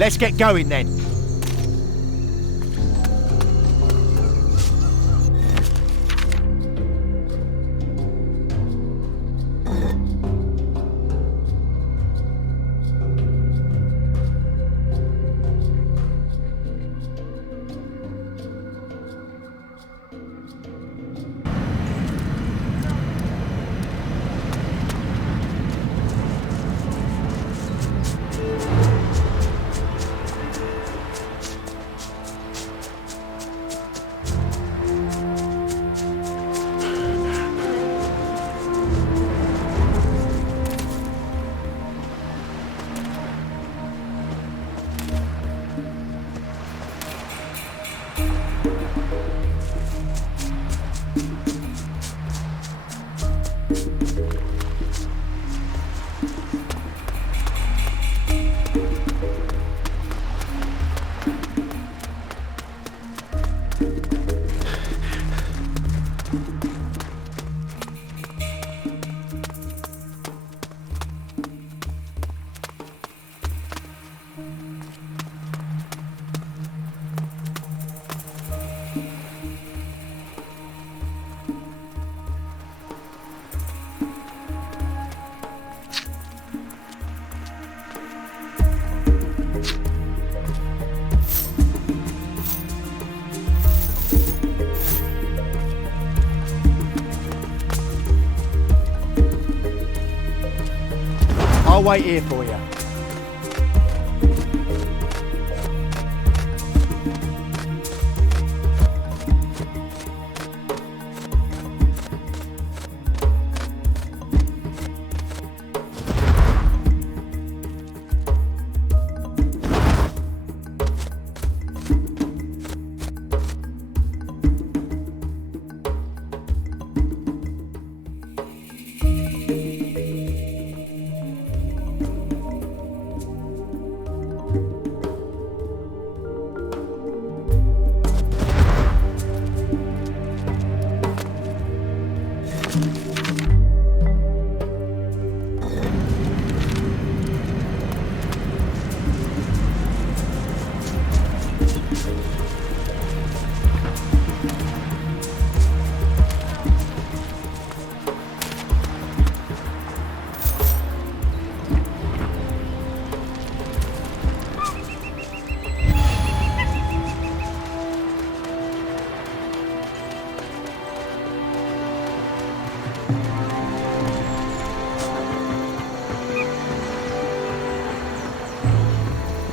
Let's get going then. I'll wait here for you.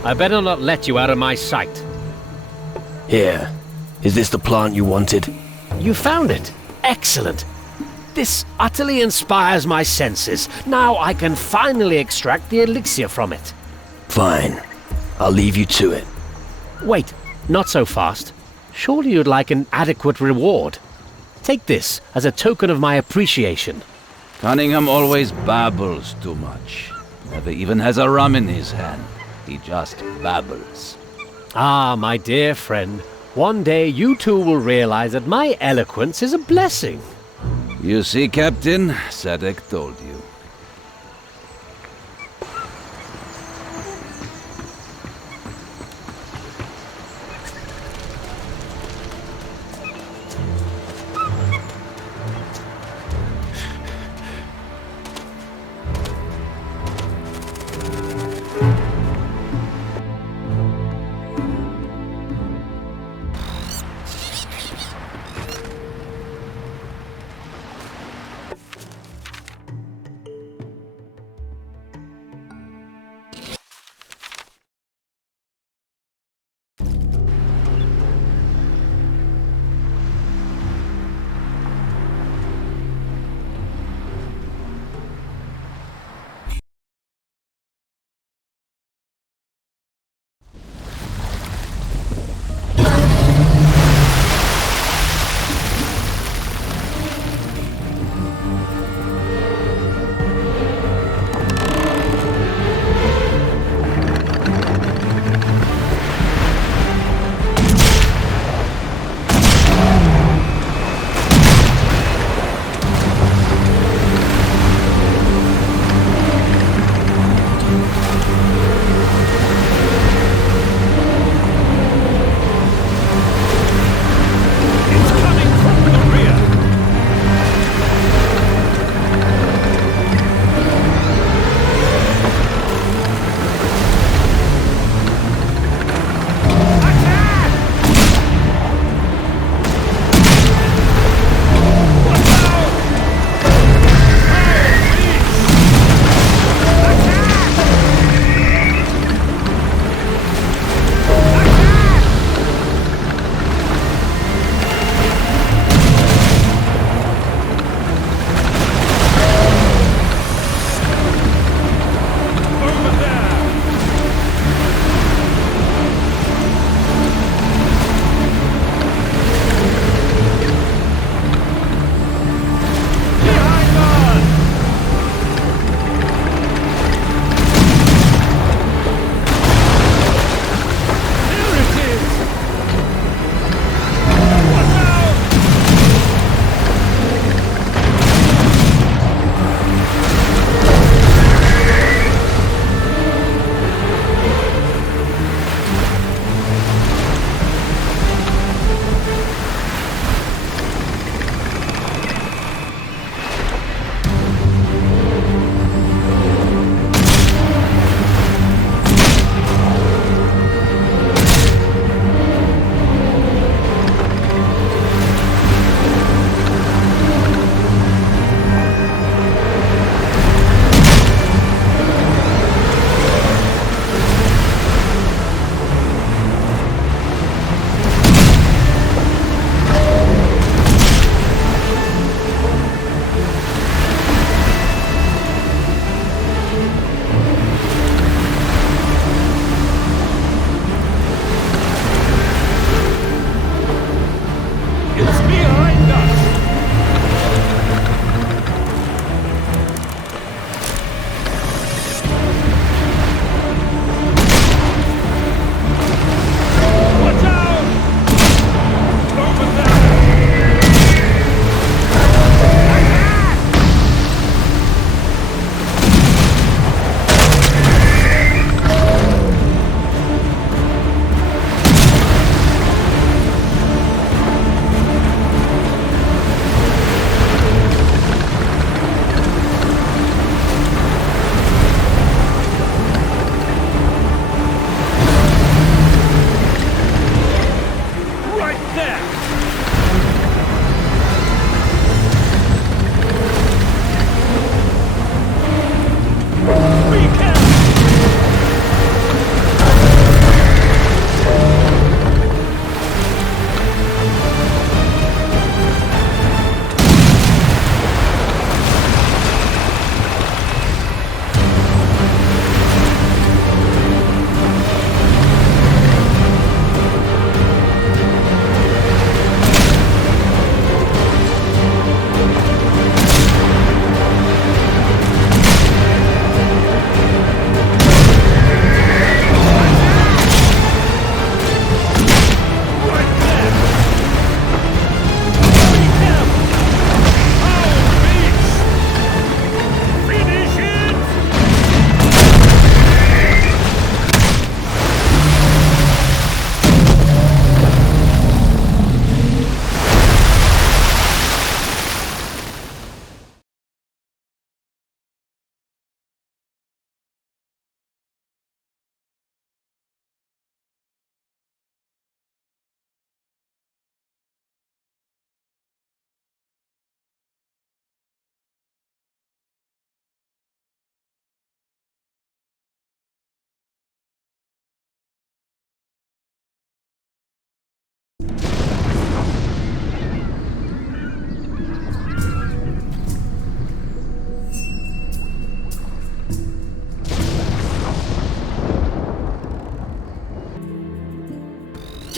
I better not let you out of my sight. Here. Is this the plant you wanted? You found it. Excellent. This utterly inspires my senses. Now I can finally extract the elixir from it. Fine. I'll leave you to it. Wait, not so fast. Surely you'd like an adequate reward. Take this as a token of my appreciation. Cunningham always babbles too much. Never even has a rum in his hand. He just babbles. Ah, my dear friend, one day you too will realize that my eloquence is a blessing. You see, Captain, Sadek told you.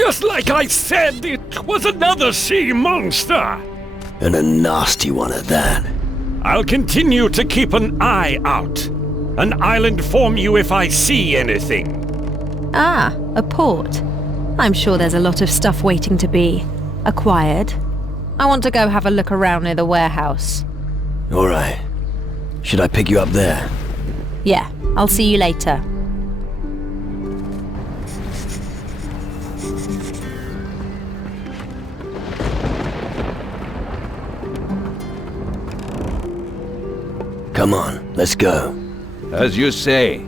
Just like I said, it was another sea monster. And a nasty one at that. I'll continue to keep an eye out, and I'll inform you if I see anything. Ah, a port. I'm sure there's a lot of stuff waiting to be acquired. I want to go have a look around near the warehouse. Alright. Should I pick you up there? Yeah, I'll see you later. Come on, let's go. As you say.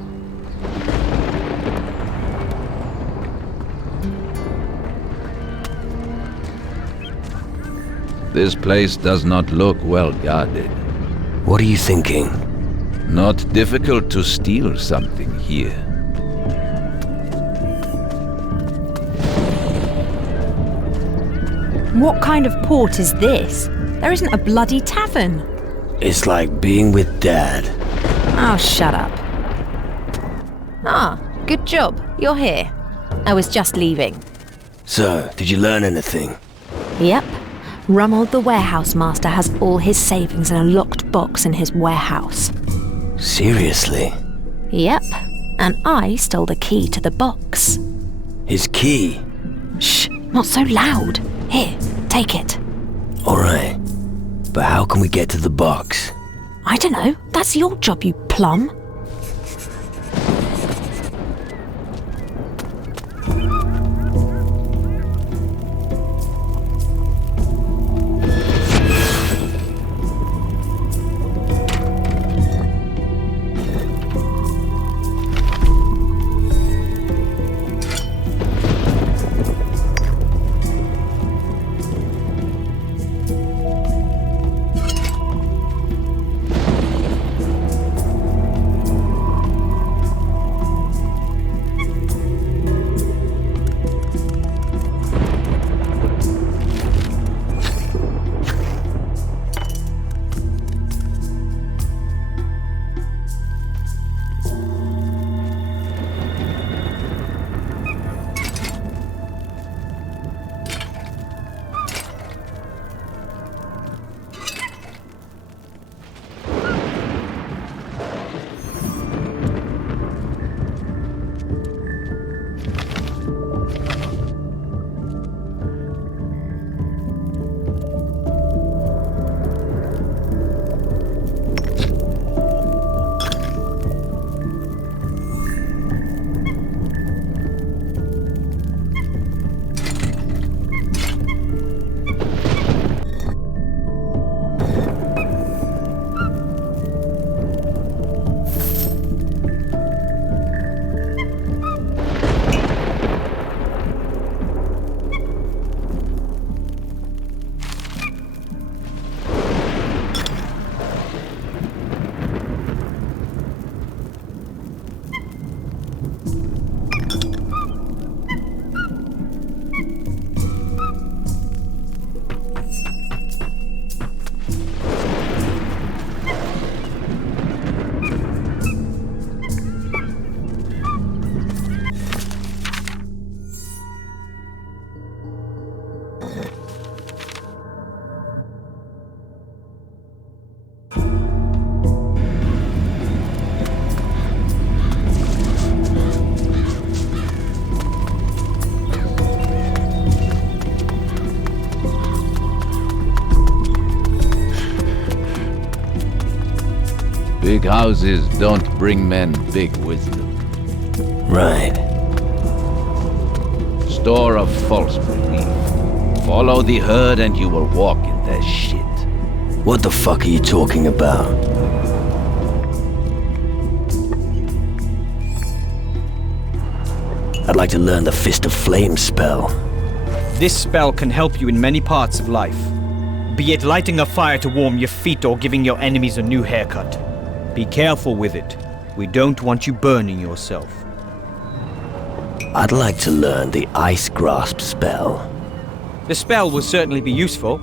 This place does not look well guarded. What are you thinking? Not difficult to steal something here. What kind of port is this? There isn't a bloody tavern. It's like being with Dad. Oh, shut up. Ah, good job. You're here. I was just leaving. So, did you learn anything? Yep. Rummold the warehouse master has all his savings in a locked box in his warehouse. Seriously? Yep. And I stole the key to the box. His key? Shh, not so loud. Here, take it. Alright. But how can we get to the box? I don't know. That's your job, you plum. Big houses don't bring men big wisdom. Right. Store of false belief. Follow the herd and you will walk in their shit. What the fuck are you talking about? I'd like to learn the Fist of Flame spell. This spell can help you in many parts of life. Be it lighting a fire to warm your feet or giving your enemies a new haircut. Be careful with it. We don't want you burning yourself. I'd like to learn the Ice Grasp spell. The spell will certainly be useful.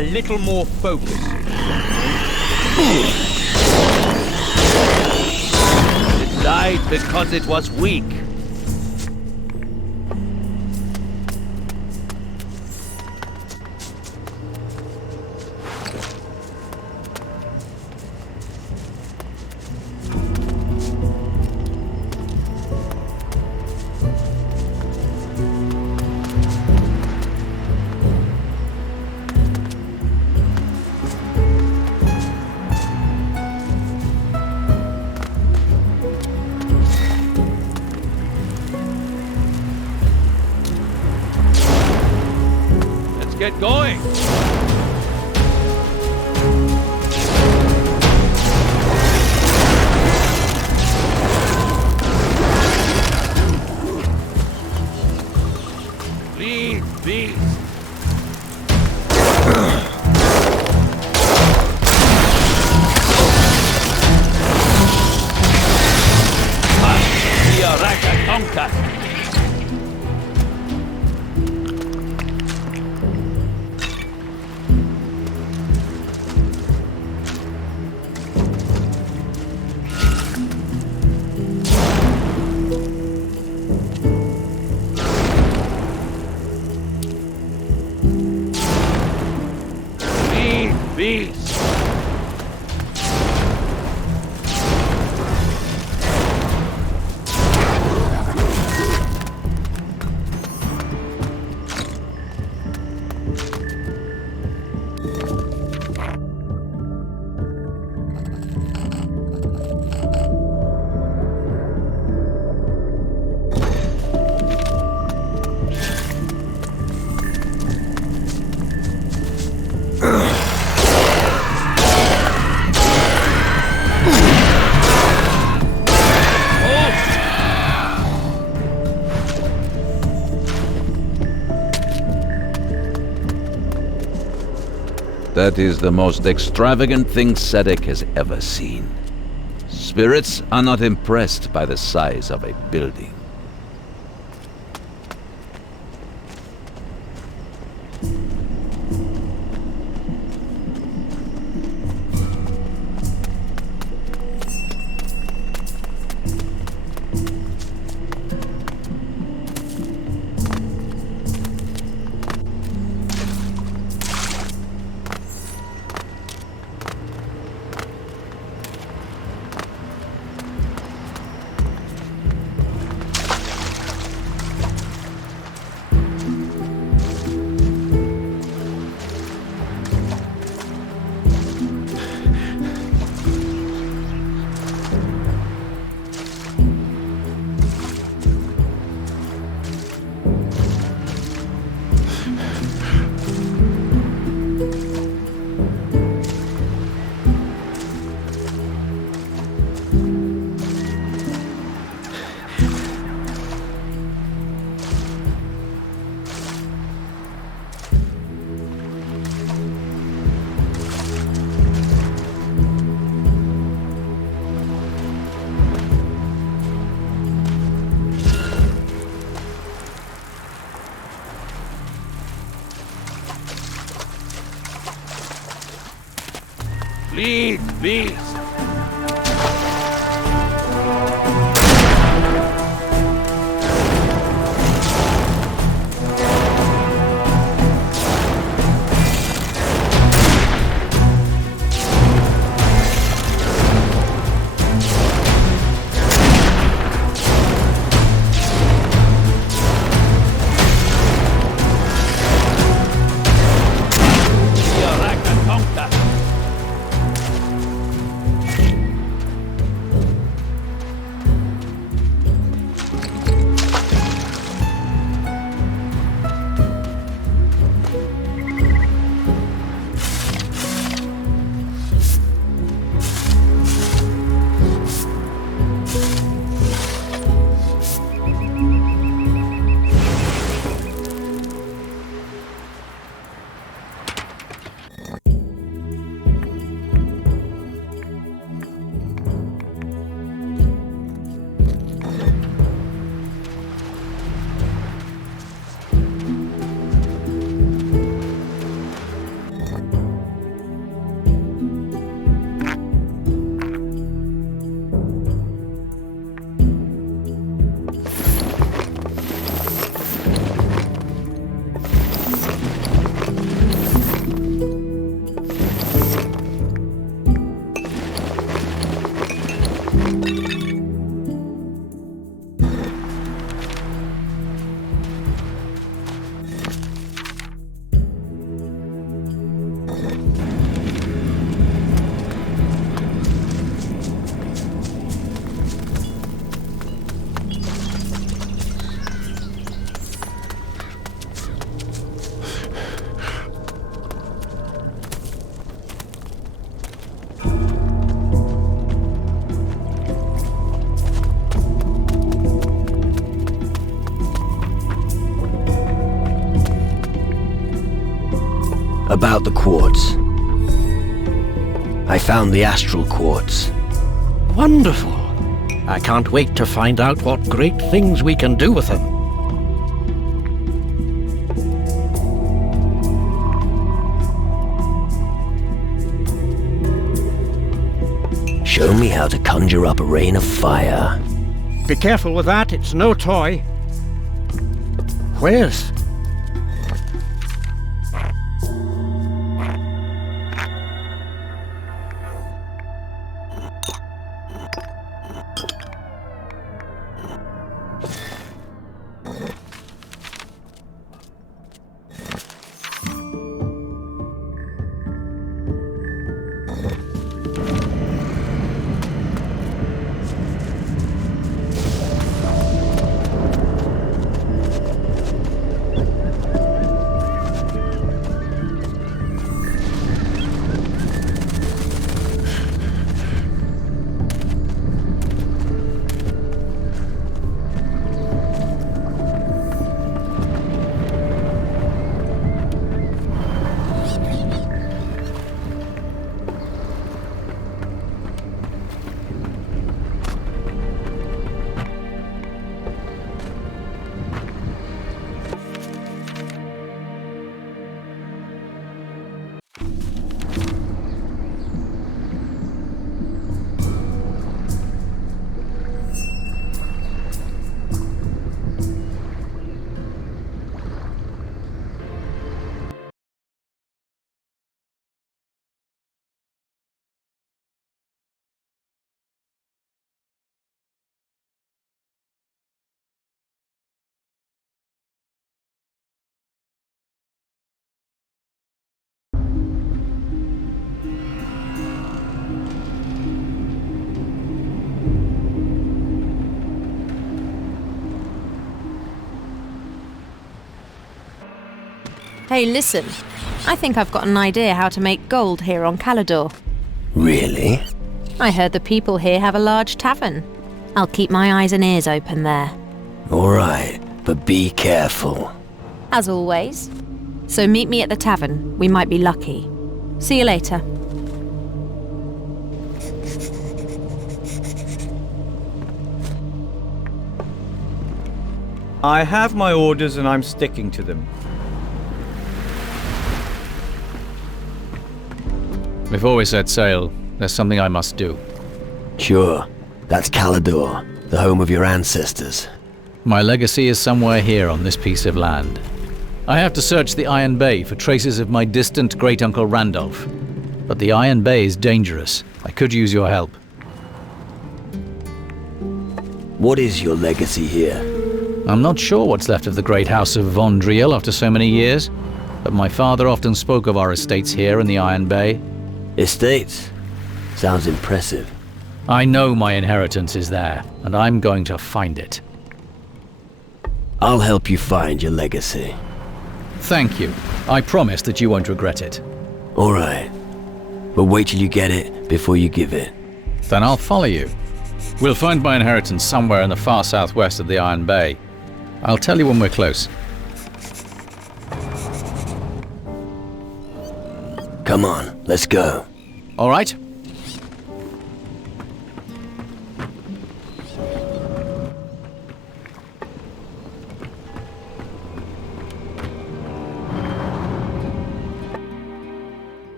A little more focus. It died because it was weak. Get going! Lead, beast! Tonka! Beast! That is the most extravagant thing Sedek has ever seen. Spirits are not impressed by the size of a building. Lead, beast! About the quartz. I found the astral quartz. Wonderful. I can't wait to find out what great things we can do with them. Show me how to conjure up a rain of fire. Be careful with that, it's no toy. Where's... Hey, listen. I think I've got an idea how to make gold here on Calador. Really? I heard the people here have a large tavern. I'll keep my eyes and ears open there. Alright, but be careful. As always. So meet me at the tavern. We might be lucky. See you later. I have my orders and I'm sticking to them. Before we set sail, there's something I must do. Sure. That's Calador, the home of your ancestors. My legacy is somewhere here on this piece of land. I have to search the Iron Bay for traces of my distant great-uncle Randolph. But the Iron Bay is dangerous. I could use your help. What is your legacy here? I'm not sure what's left of the great house of Von Driel after so many years, but my father often spoke of our estates here in the Iron Bay. Estates? Sounds impressive. I know my inheritance is there, and I'm going to find it. I'll help you find your legacy. Thank you. I promise that you won't regret it. Alright. But wait till you get it before you give it. Then I'll follow you. We'll find my inheritance somewhere in the far southwest of the Iron Bay. I'll tell you when we're close. Come on, let's go. All right?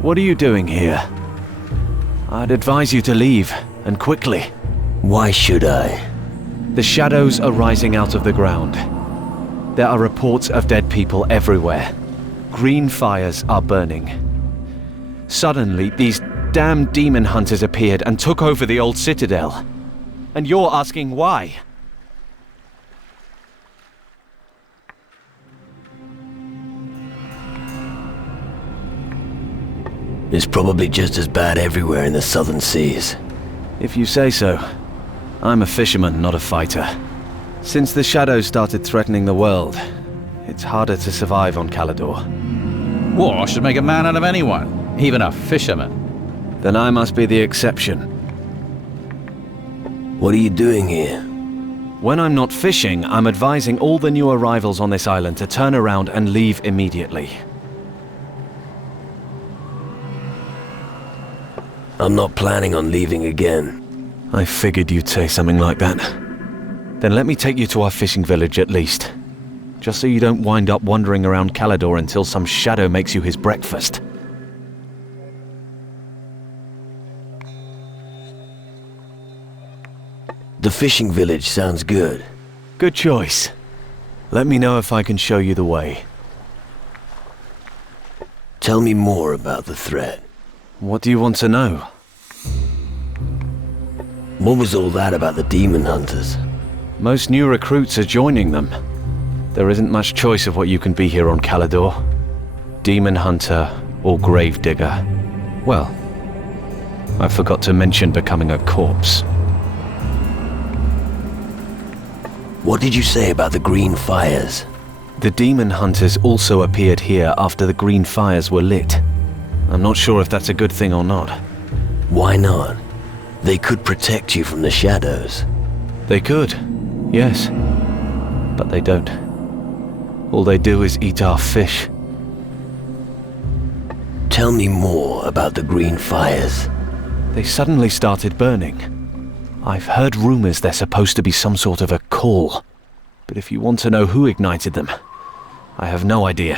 What are you doing here? I'd advise you to leave, and quickly. Why should I? The shadows are rising out of the ground. There are reports of dead people everywhere. Green fires are burning. Suddenly, these damn demon hunters appeared and took over the old citadel. And you're asking why? It's probably just as bad everywhere in the southern seas. If you say so. I'm a fisherman, not a fighter. Since the shadows started threatening the world, it's harder to survive on Calador. War should make a man out of anyone, even a fisherman. Then I must be the exception. What are you doing here? When I'm not fishing, I'm advising all the new arrivals on this island to turn around and leave immediately. I'm not planning on leaving again. I figured you'd say something like that. Then let me take you to our fishing village at least. Just so you don't wind up wandering around Calidor until some shadow makes you his breakfast. The fishing village sounds good. Good choice. Let me know if I can show you the way. Tell me more about the threat. What do you want to know? What was all that about the demon hunters? Most new recruits are joining them. There isn't much choice of what you can be here on Calidor. Demon hunter or grave digger. Well, I forgot to mention becoming a corpse. What did you say about the green fires? The demon hunters also appeared here after the green fires were lit. I'm not sure if that's a good thing or not. Why not? They could protect you from the shadows. They could, yes. But they don't. All they do is eat our fish. Tell me more about the green fires. They suddenly started burning. I've heard rumors they're supposed to be some sort of a call. But if you want to know who ignited them, I have no idea.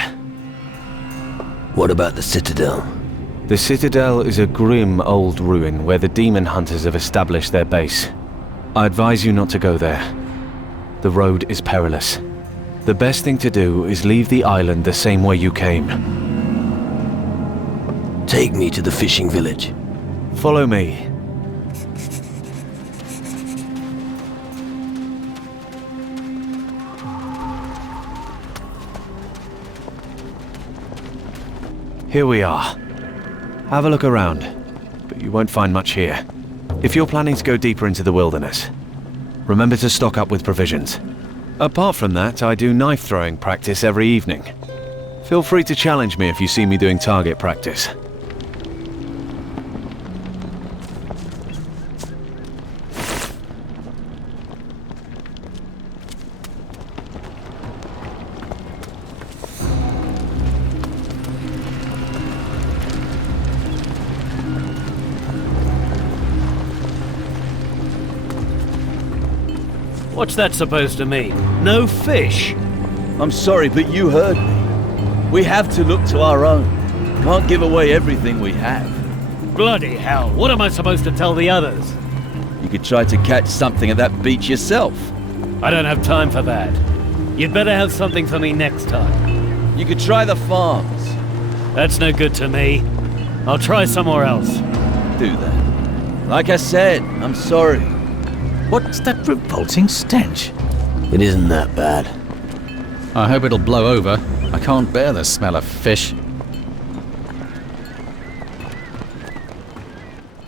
What about the Citadel? The Citadel is a grim old ruin where the demon hunters have established their base. I advise you not to go there. The road is perilous. The best thing to do is leave the island the same way you came. Take me to the fishing village. Follow me. Here we are. Have a look around, but you won't find much here. If you're planning to go deeper into the wilderness, remember to stock up with provisions. Apart from that, I do knife throwing practice every evening. Feel free to challenge me if you see me doing target practice. What's that supposed to mean? No fish? I'm sorry, but you heard me. We have to look to our own. Can't give away everything we have. Bloody hell, what am I supposed to tell the others? You could try to catch something at that beach yourself. I don't have time for that. You'd better have something for me next time. You could try the farms. That's no good to me. I'll try somewhere else. Do that. Like I said, I'm sorry. What's that revolting stench? It isn't that bad. I hope it'll blow over. I can't bear the smell of fish.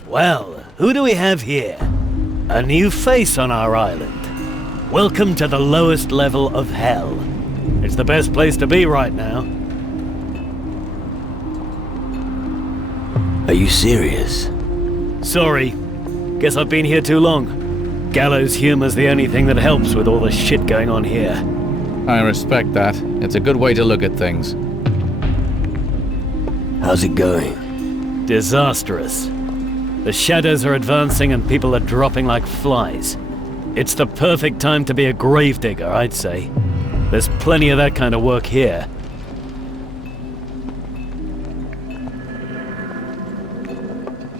Well, who do we have here? A new face on our island. Welcome to the lowest level of hell. It's the best place to be right now. Are you serious? Sorry. Guess I've been here too long. Gallows humor's the only thing that helps with all the shit going on here. I respect that. It's a good way to look at things. How's it going? Disastrous. The shadows are advancing and people are dropping like flies. It's the perfect time to be a gravedigger, I'd say. There's plenty of that kind of work here.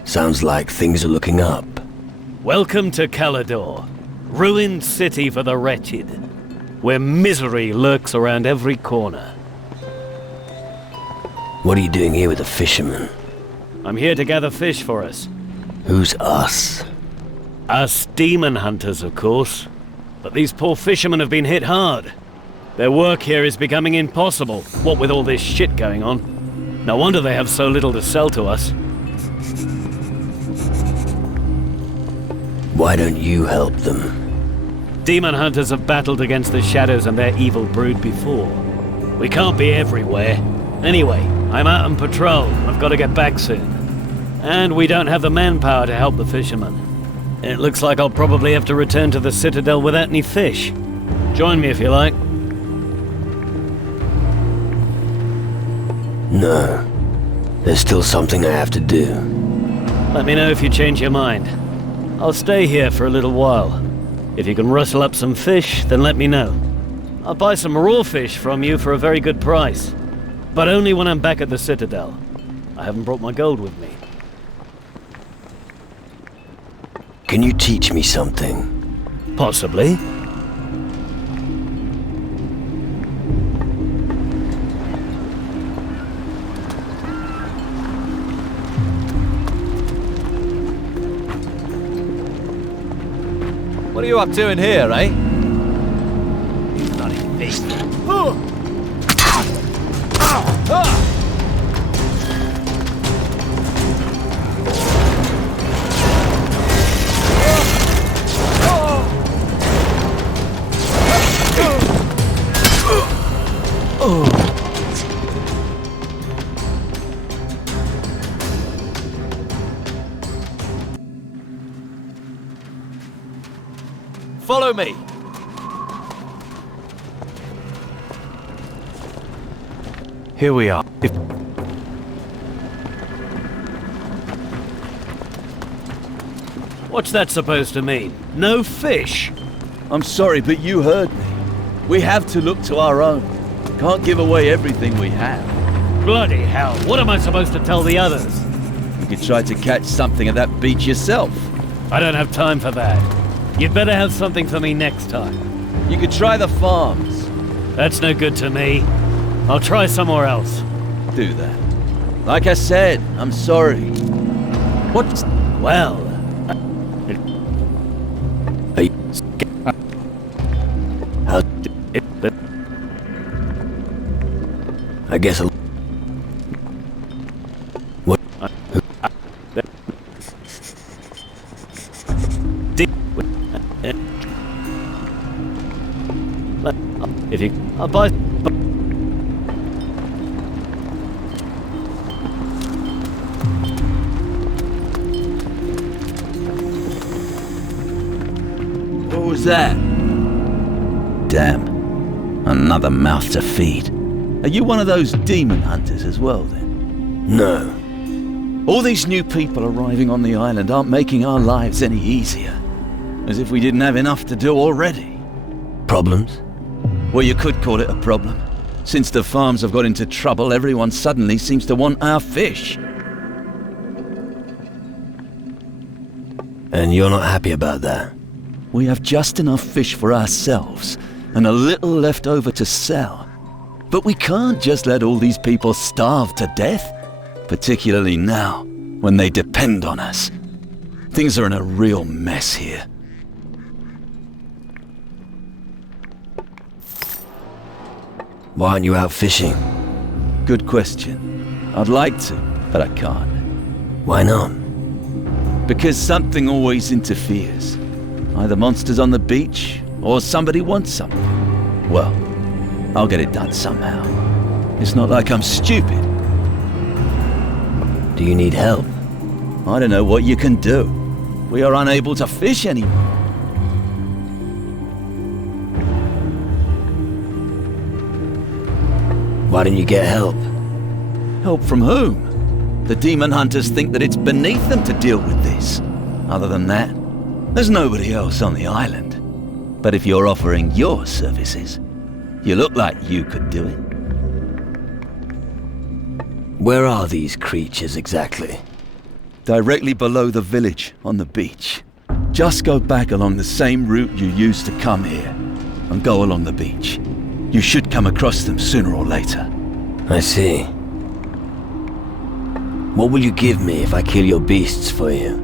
Sounds like things are looking up. Welcome to Calidor, ruined city for the wretched, where misery lurks around every corner. What are you doing here with the fishermen? I'm here to gather fish for us. Who's us? Us demon hunters, of course. But these poor fishermen have been hit hard. Their work here is becoming impossible, what with all this shit going on. No wonder they have so little to sell to us. Why don't you help them? Demon hunters have battled against the shadows and their evil brood before. We can't be everywhere. Anyway, I'm out on patrol. I've got to get back soon. And we don't have the manpower to help the fishermen. It looks like I'll probably have to return to the Citadel without any fish. Join me if you like. No. There's still something I have to do. Let me know if you change your mind. I'll stay here for a little while. If you can rustle up some fish, then let me know. I'll buy some raw fish from you for a very good price. But only when I'm back at the Citadel. I haven't brought my gold with me. Can you teach me something? Possibly. What are you up to in here, eh? You bloody beast. Follow me. Here we are. What's that supposed to mean? No fish? I'm sorry, but you heard me. We have to look to our own. Can't give away everything we have. Bloody hell, what am I supposed to tell the others? You could try to catch something at that beach yourself. I don't have time for that. You'd better have something for me next time. You could try the farms. That's no good to me. I'll try somewhere else. Do that. Like I said, I'm sorry. What? Well... I guess I'll... What? If you... I'll buy... What was that? Damn. Another mouth to feed. Are you one of those demon hunters as well, then? No. All these new people arriving on the island aren't making our lives any easier. As if we didn't have enough to do already. Problems? Well, you could call it a problem. Since the farms have got into trouble, everyone suddenly seems to want our fish. And you're not happy about that? We have just enough fish for ourselves, and a little left over to sell. But we can't just let all these people starve to death, particularly now, when they depend on us. Things are in a real mess here. Why aren't you out fishing? Good question. I'd like to, but I can't. Why not? Because something always interferes. Either monsters on the beach, or somebody wants something. Well, I'll get it done somehow. It's not like I'm stupid. Do you need help? I don't know what you can do. We are unable to fish anymore. Why don't you get help? Help from whom? The demon hunters think that it's beneath them to deal with this. Other than that, there's nobody else on the island. But if you're offering your services, you look like you could do it. Where are these creatures exactly? Directly below the village, on the beach. Just go back along the same route you used to come here, and go along the beach. You should come across them sooner or later. I see. What will you give me if I kill your beasts for you?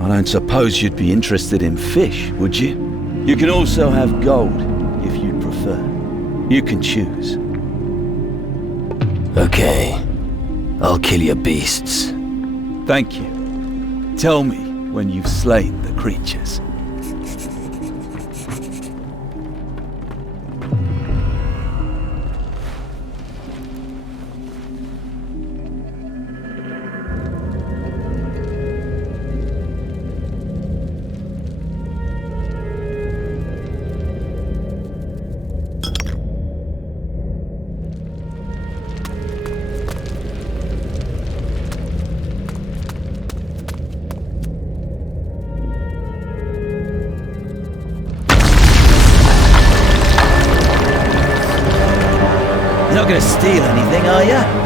I don't suppose you'd be interested in fish, would you? You can also have gold, if you'd prefer. You can choose. Okay. I'll kill your beasts. Thank you. Tell me when you've slain the creatures. not gonna steal anything, are ya?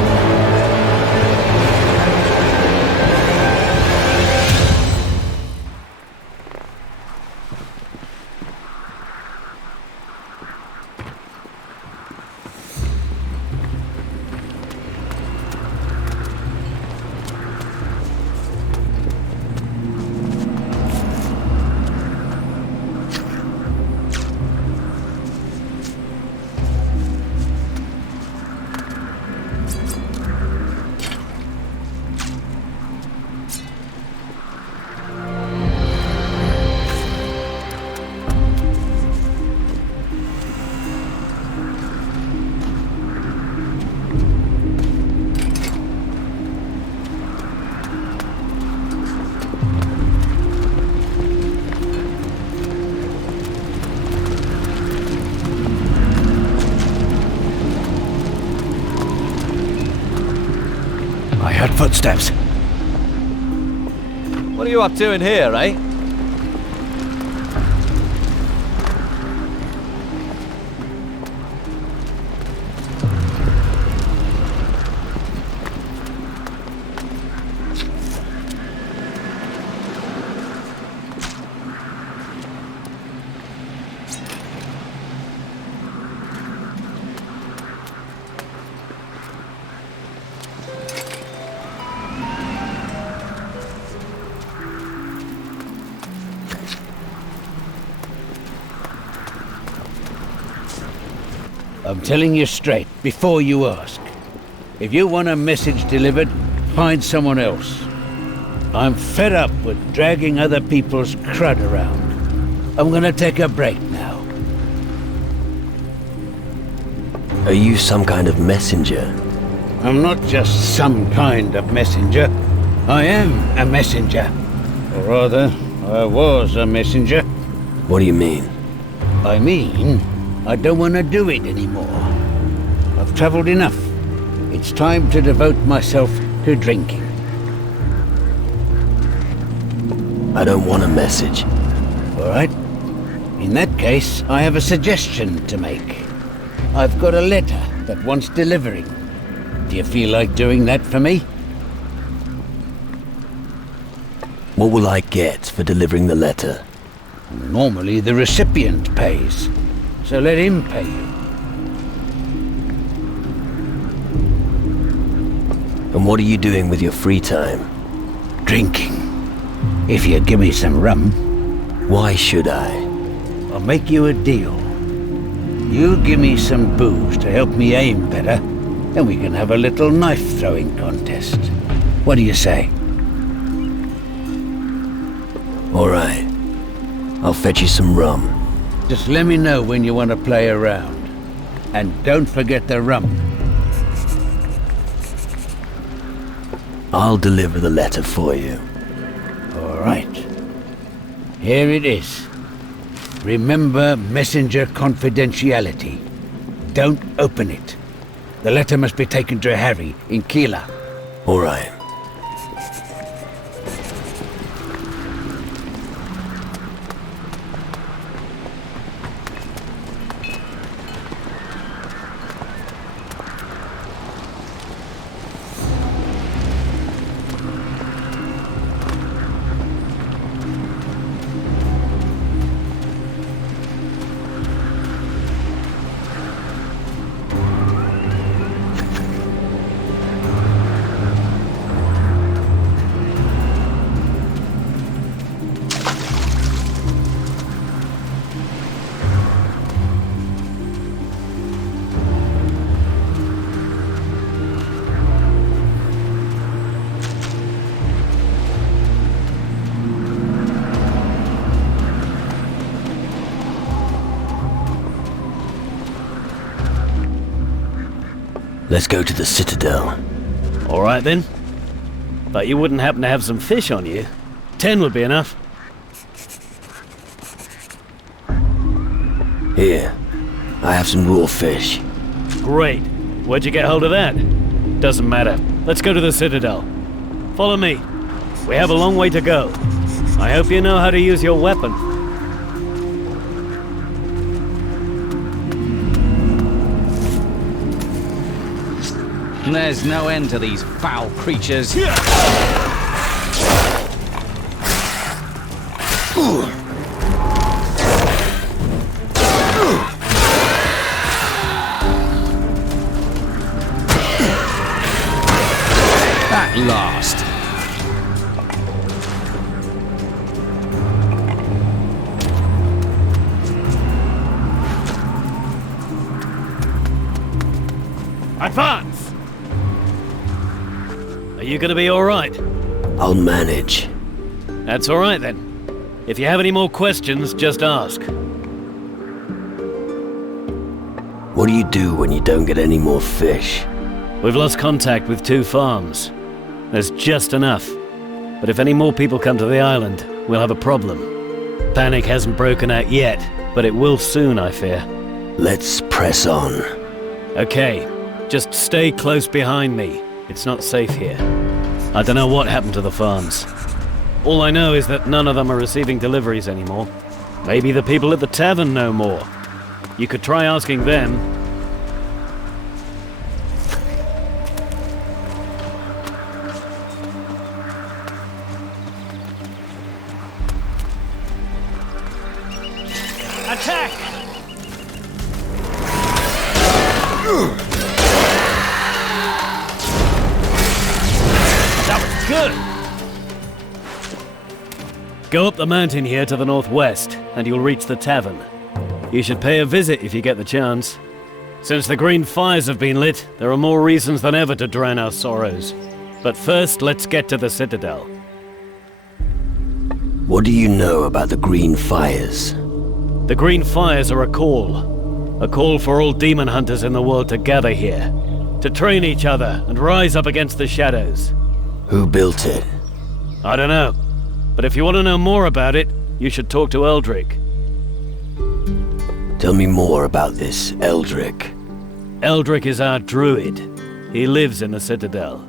I heard footsteps. What are you up to in here, eh? I'm telling you straight, before you ask. If you want a message delivered, find someone else. I'm fed up with dragging other people's crud around. I'm gonna take a break now. Are you some kind of messenger? I'm not just some kind of messenger. I am a messenger. Or rather, I was a messenger. What do you mean? I mean, I don't want to do it anymore. I've traveled enough. It's time to devote myself to drinking. I don't want a message. All right. In that case, I have a suggestion to make. I've got a letter that wants delivering. Do you feel like doing that for me? What will I get for delivering the letter? Normally the recipient pays, so let him pay you. And what are you doing with your free time? Drinking. If you give me some rum. Why should I? I'll make you a deal. You give me some booze to help me aim better, then we can have a little knife-throwing contest. What do you say? All right. I'll fetch you some rum. Just let me know when you want to play around. And don't forget the rum. I'll deliver the letter for you. All right. Here it is. Remember messenger confidentiality. Don't open it. The letter must be taken to Harry in Kila. All right. Let's go to the Citadel. All right then. But you wouldn't happen to have some fish on you? 10 would be enough. Here. I have some raw fish. Great. Where'd you get hold of that? Doesn't matter. Let's go to the Citadel. Follow me. We have a long way to go. I hope you know how to use your weapon. There's no end to these foul creatures. At last. Advance! Are you gonna be alright? I'll manage. That's alright then. If you have any more questions, just ask. What do you do when you don't get any more fish? We've lost contact with 2 farms. There's just enough. But if any more people come to the island, we'll have a problem. Panic hasn't broken out yet, but it will soon, I fear. Let's press on. Okay, just stay close behind me. It's not safe here. I don't know what happened to the farms. All I know is that none of them are receiving deliveries anymore. Maybe the people at the tavern know more. You could try asking them. Attack! That was good! Go up the mountain here to the northwest, and you'll reach the tavern. You should pay a visit if you get the chance. Since the green fires have been lit, there are more reasons than ever to drown our sorrows. But first, let's get to the Citadel. What do you know about the green fires? The green fires are a call. A call for all demon hunters in the world to gather here. To train each other and rise up against the shadows. Who built it? I don't know. But if you want to know more about it, you should talk to Eldrick. Tell me more about this Eldrick. Eldrick is our druid. He lives in the Citadel.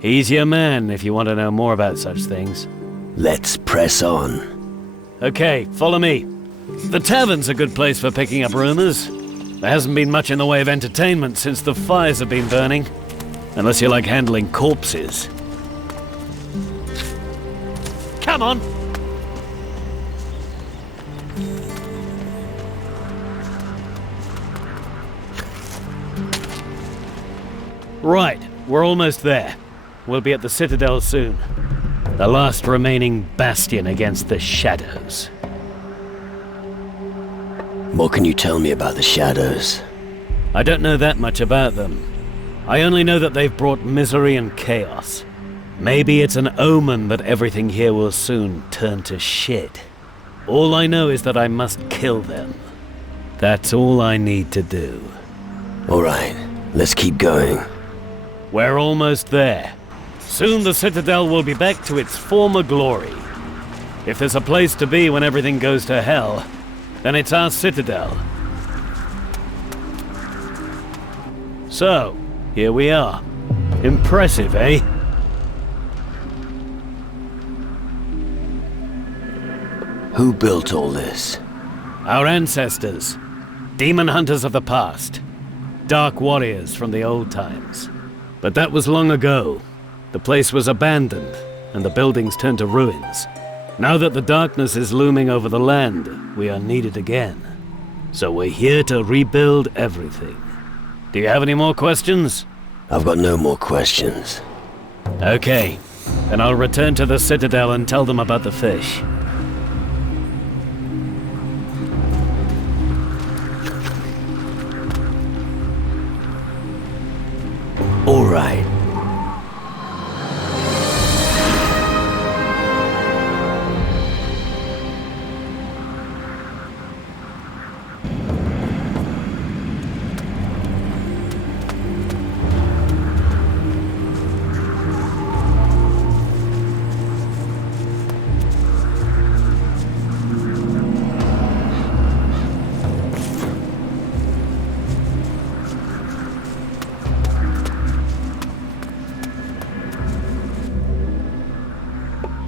He's your man if you want to know more about such things. Let's press on. Okay, follow me. The tavern's a good place for picking up rumors. There hasn't been much in the way of entertainment since the fires have been burning. Unless you like handling corpses. Come on! Right, we're almost there. We'll be at the Citadel soon. The last remaining bastion against the shadows. What can you tell me about the shadows? I don't know that much about them. I only know that they've brought misery and chaos. Maybe it's an omen that everything here will soon turn to shit. All I know is that I must kill them. That's all I need to do. Alright, let's keep going. We're almost there. Soon the Citadel will be back to its former glory. If there's a place to be when everything goes to hell, then it's our Citadel. So, here we are. Impressive, eh? Who built all this? Our ancestors. Demon hunters of the past. Dark warriors from the old times. But that was long ago. The place was abandoned, and the buildings turned to ruins. Now that the darkness is looming over the land, we are needed again. So we're here to rebuild everything. Do you have any more questions? I've got no more questions. Okay, then I'll return to the Citadel and tell them about the fish. All right.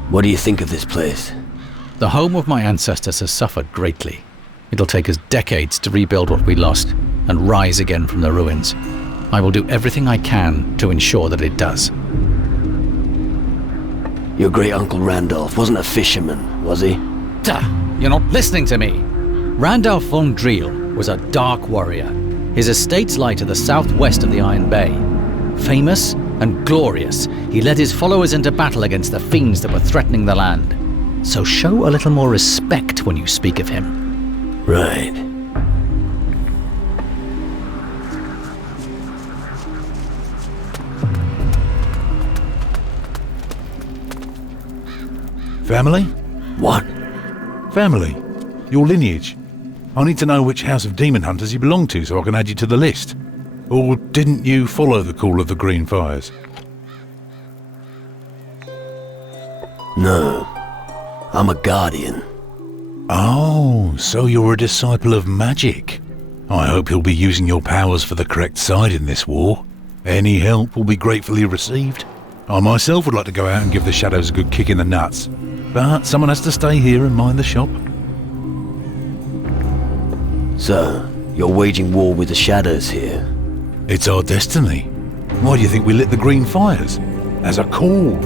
What do you think of this place? The home of my ancestors has suffered greatly. It'll take us decades to rebuild what we lost and rise again from the ruins. I will do everything I can to ensure that it does. Your great uncle Randolph wasn't a fisherman, was he? Duh! You're not listening to me! Randolph von Driel was a dark warrior. His estates lie to the southwest of the Iron Bay. Famous and glorious, he led his followers into battle against the fiends that were threatening the land. So show a little more respect when you speak of him. Right. Family? What? Family. Your lineage. I need to know which house of demon hunters you belong to so I can add you to the list. Or didn't you follow the call of the Green Fires? No. I'm a guardian. Oh, so you're a disciple of magic. I hope you'll be using your powers for the correct side in this war. Any help will be gratefully received. I myself would like to go out and give the shadows a good kick in the nuts. But someone has to stay here and mind the shop. So, you're waging war with the shadows here? It's our destiny. Why do you think we lit the Green Fires? As a call.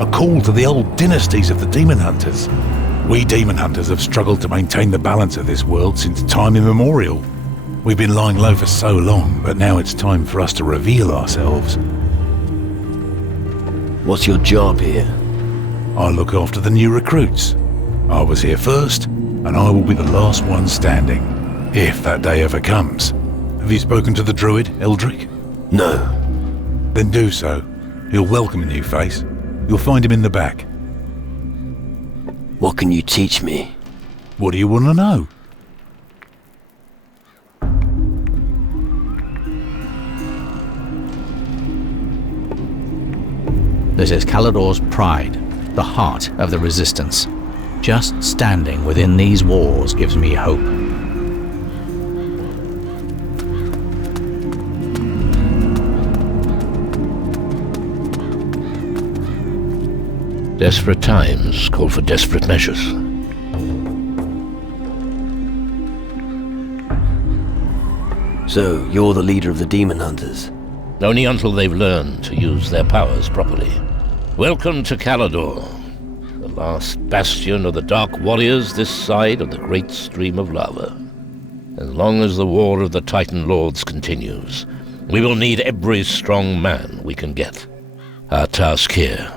A call to the old dynasties of the demon hunters. We demon hunters have struggled to maintain the balance of this world since time immemorial. We've been lying low for so long, but now it's time for us to reveal ourselves. What's your job here? I look after the new recruits. I was here first, and I will be the last one standing, if that day ever comes. Have you spoken to the druid, Eldrick? No. Then do so. He'll welcome a new face. You'll find him in the back. What can you teach me? What do you want to know? This is Calador's pride, the heart of the Resistance. Just standing within these walls gives me hope. Desperate times call for desperate measures. So, you're the leader of the demon hunters? Only until they've learned to use their powers properly. Welcome to Calador, the last bastion of the Dark Warriors this side of the great stream of lava. As long as the war of the Titan Lords continues, we will need every strong man we can get. Our task here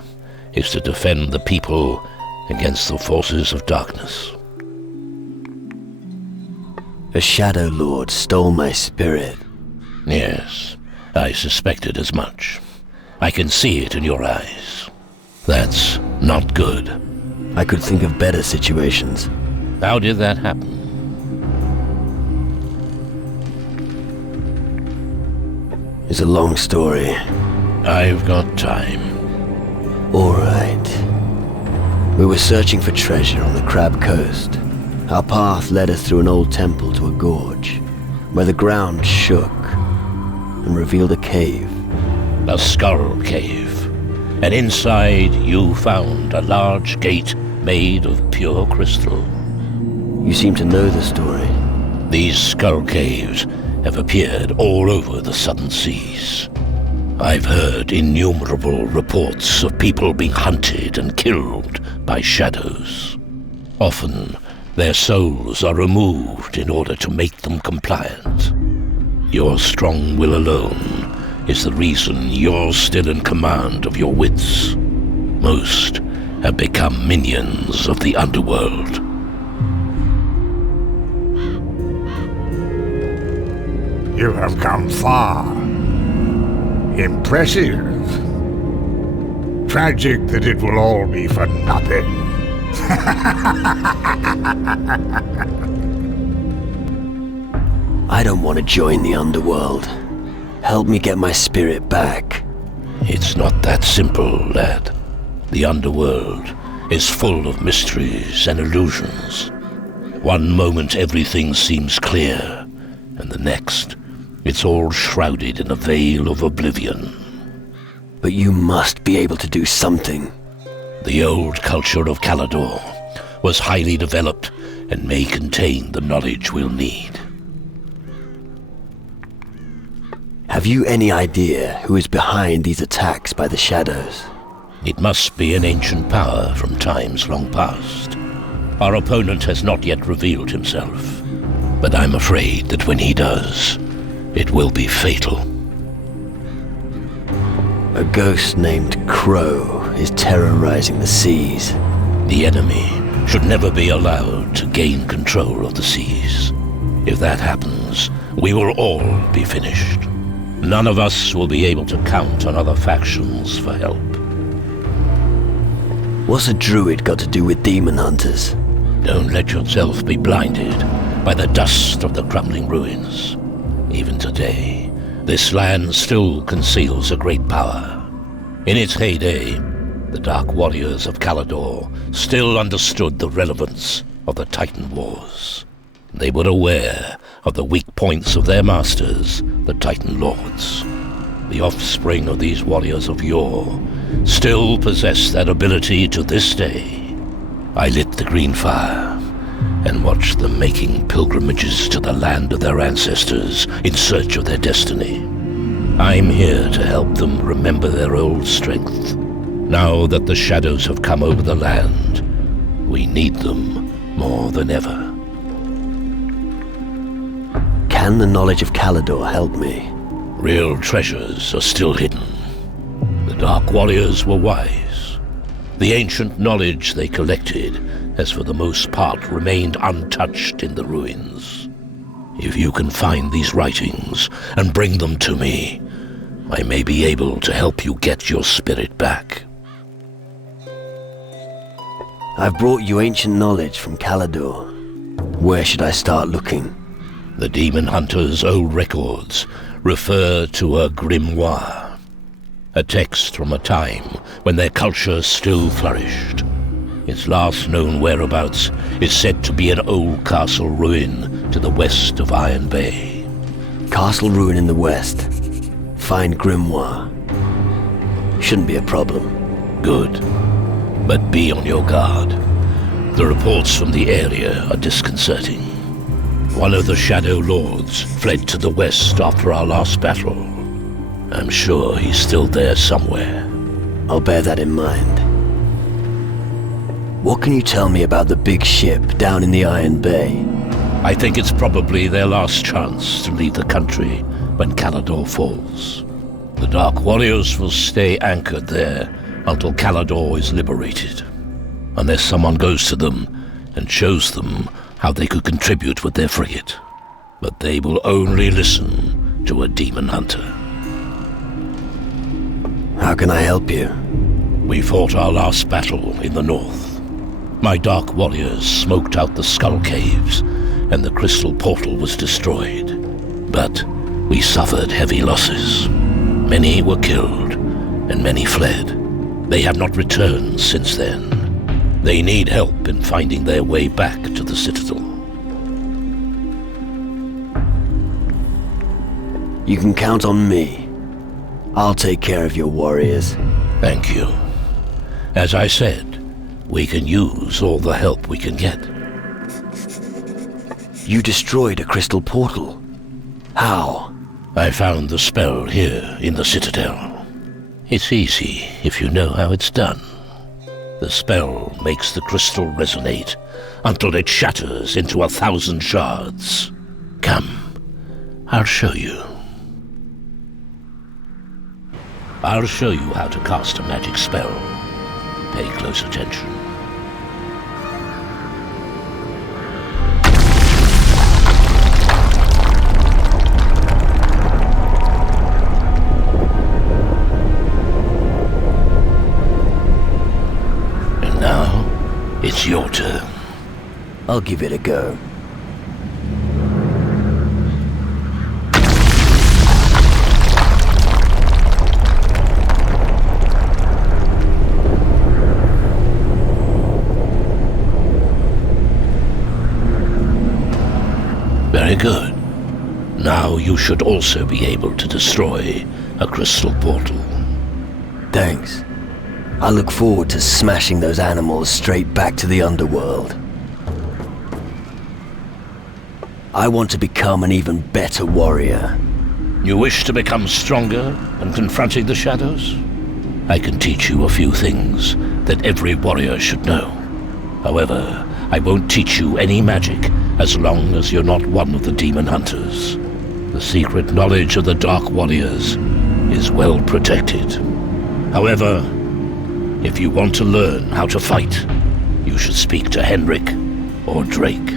is to defend the people against the forces of darkness. A Shadow Lord stole my spirit. Yes, I suspected as much. I can see it in your eyes. That's not good. I could think of better situations. How did that happen? It's a long story. I've got time. All right. We were searching for treasure on the Crab Coast. Our path led us through an old temple to a gorge, where the ground shook and revealed a cave. A skull cave. And inside you found a large gate made of pure crystal. You seem to know the story. These skull caves have appeared all over the southern seas. I've heard innumerable reports of people being hunted and killed by shadows. Often, their souls are removed in order to make them compliant. Your strong will alone is the reason you're still in command of your wits. Most have become minions of the underworld. You have come far. Impressive. Tragic that it will all be for nothing. I don't want to join the underworld. Help me get my spirit back. It's not that simple, lad. The underworld is full of mysteries and illusions. One moment everything seems clear, and the next, it's all shrouded in a veil of oblivion. But you must be able to do something. The old culture of Calador was highly developed and may contain the knowledge we'll need. Have Have you any idea who is behind these attacks by the Shadows? It must be an ancient power from times long past. Our opponent has not yet revealed himself, but I'm afraid that when he does, it will be fatal. A ghost named Crow is terrorizing the seas. The enemy should never be allowed to gain control of the seas. If that happens, we will all be finished. None of us will be able to count on other factions for help. What's a druid got to do with demon hunters? Don't let yourself be blinded by the dust of the crumbling ruins. Even today, this land still conceals a great power. In its heyday, the Dark Warriors of Calador still understood the relevance of the Titan Wars. They were aware of the weak points of their masters, the Titan Lords. The offspring of these warriors of yore still possess that ability to this day. I lit the green fire and watched them making pilgrimages to the land of their ancestors in search of their destiny. I'm here to help them remember their old strength. Now that the Shadows have come over the land, we need them more than ever. Can the knowledge of Calador help me? Real treasures are still hidden. The Dark Warriors were wise. The ancient knowledge they collected has for the most part remained untouched in the ruins. If you can find these writings and bring them to me, I may be able to help you get your spirit back. I've brought you ancient knowledge from Calador. Where should I start looking? The Demon Hunter's old records refer to a grimoire, a text from a time when their culture still flourished. Its last known whereabouts is said to be an old castle ruin to the west of Iron Bay. Castle ruin in the west. Find grimoire. Shouldn't be a problem. Good. But be on your guard. The reports from the area are disconcerting. One of the Shadow Lords fled to the west after our last battle. I'm sure he's still there somewhere. I'll bear that in mind. What can you tell me about the big ship down in the Iron Bay? I think it's probably their last chance to leave the country when Calador falls. The Dark Warriors will stay anchored there until Calador is liberated, unless someone goes to them and shows them how they could contribute with their frigate. But they will only listen to a demon hunter. How can I help you? We fought our last battle in the north. My Dark Warriors smoked out the Skull Caves, and the Crystal Portal was destroyed. But we suffered heavy losses. Many were killed, and many fled. They have not returned since then. They need help in finding their way back to the Citadel. You can count on me. I'll take care of your warriors. Thank you. As I said, we can use all the help we can get. You destroyed a crystal portal. How? I found the spell here in the Citadel. It's easy if you know how it's done. The spell makes the crystal resonate until it shatters into 1,000 shards. Come, I'll show you. I'll show you how to cast a magic spell. Pay close attention. And now, it's your turn. I'll give it a go. Very good. Now you should also be able to destroy a crystal portal. Thanks. I look forward to smashing those animals straight back to the underworld. I want to become an even better warrior. You wish to become stronger and confronting the shadows? I can teach you a few things that every warrior should know. However, I won't teach you any magic as long as you're not one of the demon hunters. The secret knowledge of the Dark Warriors is well protected. However, if you want to learn how to fight, you should speak to Henrik or Drake.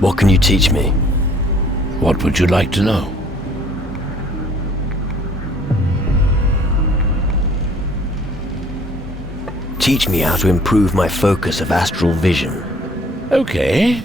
What can you teach me? What would you like to know? Teach me how to improve my focus of astral vision. Okay.